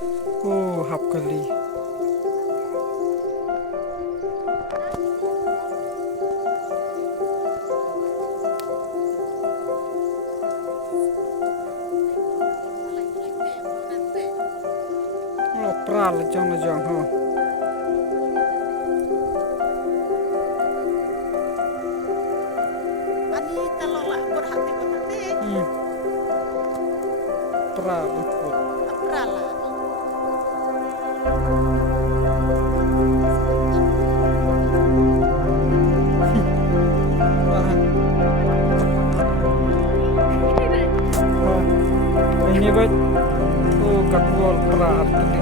Oh, hap kali. Oh, pral jong ho. Ani talok lak berhati berhati. Pral ikut. Aprala. Oh, ini baik. Oh, katwal pral tadi.